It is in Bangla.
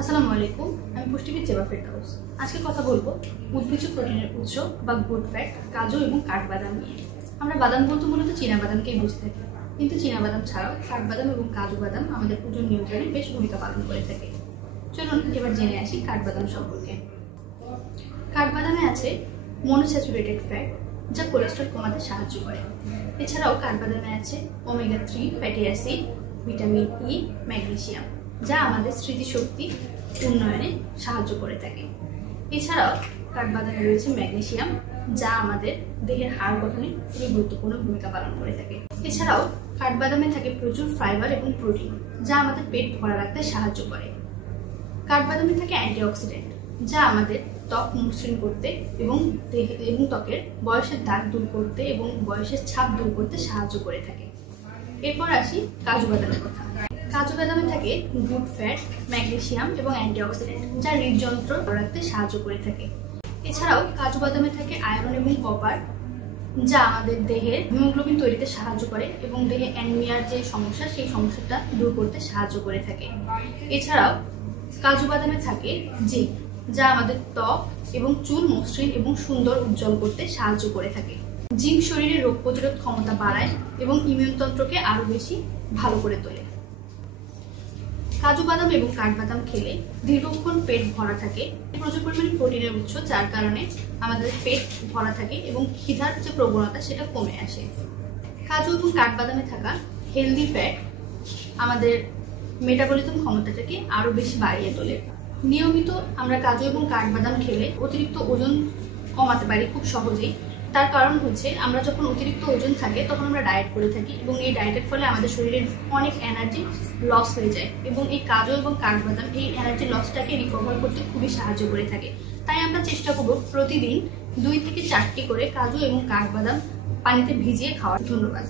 আসসালামু আলাইকুম, আমি পুষ্টিবিদ জেবা ফেরদাউস। আজকে কথা বলবো উদ্ভিজ্জ প্রোটিনের উৎস বা গুড ফ্যাট, কাজু এবং কাঠবাদাম নিয়ে। আমরা বাদাম বলতে মূলত চীনাবাদামকেই বুঝে থাকি, কিন্তু চীনাবাদাম ছাড়াও কাঠবাদাম এবং কাজু বাদাম আমাদের ওজন নিয়ন্ত্রণে বেশ ভূমিকা পালন করে থাকে। চলুন এবার জেনে আসি কাঠবাদাম সম্পর্কে। কাঠবাদামে আছে মনোস্যাচুরেটেড ফ্যাট, যা কোলেস্ট্রল কমাতে সাহায্য করে। এছাড়াও কাঠবাদামে আছে omega 3 fatty acid, vitamin E, magnesium, যা আমাদের স্মৃতিশক্তি উন্নয়নে সাহায্য করে থাকে। এছাড়াও কাঠবাদামে রয়েছে ম্যাগনেসিয়াম, যা আমাদের দেহের হাড় গঠনে খুবই গুরুত্বপূর্ণ ভূমিকা পালন করে থাকে। এছাড়াও কাঠবাদামে থাকে প্রচুর ফাইবার এবং প্রোটিন, যা আমাদের পেট ভরা রাখতে সাহায্য করে। কাঠবাদামে থাকে অ্যান্টিঅক্সিডেন্ট, যা আমাদের ত্বক মসৃণ করতে এবং ত্বকের বয়সের দাগ দূর করতে এবং বয়সের ছাপ দূর করতে সাহায্য করে থাকে। এরপর আসি কাজু বাদামের কথা। কাজু বাদামে থাকে গুড ফ্যাট, ম্যাগনেসিয়াম এবং অ্যান্টিঅক্সিডেন্ট, যা হৃদযন্ত্র রাখতে সাহায্য করে থাকে। এছাড়াও কাজু বাদামে থাকে আয়রন এবং কপার, যা আমাদের দেহের হিমোগ্লোবিন তৈরিতে সাহায্য করে এবং দেহে অ্যানিমিয়ার যে সমস্যা সেই সমস্যাটা দূর করতে সাহায্য করে থাকে। এছাড়াও কাজু বাদামে থাকে জিঙ্ক, যা আমাদের ত্বক এবং চুল মসৃণ এবং সুন্দর উজ্জ্বল করতে সাহায্য করে থাকে। জিঙ্ক শরীরের রোগ প্রতিরোধ ক্ষমতা বাড়ায় এবং ইমিউনতন্ত্রকে আরো বেশি ভালো করে তোলে। কাজু বাদাম এবং কাঠবাদাম খেলে দীর্ঘক্ষণ পেট ভরা থাকে। প্রচুর পরিমাণে প্রোটিনের উৎস, যার কারণে আমাদের পেট ভরা থাকে এবং খিদার যে প্রবণতা সেটা কমে আসে। কাজু এবং কাঠবাদামে থাকা হেলদি ফ্যাট আমাদের মেটাবলিজম ক্ষমতাটাকে আরো বেশি বাড়িয়ে তোলে। নিয়মিত আমরা কাজু এবং কাঠবাদাম খেলে অতিরিক্ত ওজন কমাতে পারি খুব সহজেই। তার কারণ হচ্ছে আমরা যখন অতিরিক্ত ওজন থাকে তখন আমরা ডায়েট করে থাকি এবং এই ডায়েটের ফলে আমাদের শরীরের অনেক এনার্জি লস হয়ে যায় এবং এই কাজু এবং কাঠবাদাম এই এনার্জি লসটাকে রিকভার করতে খুবই সাহায্য করে থাকে। তাই আমরা চেষ্টা করব প্রতিদিন 2 থেকে 4টি করে কাজু এবং কাঠবাদাম পানিতে ভিজিয়ে খাওয়ার। ধন্যবাদ।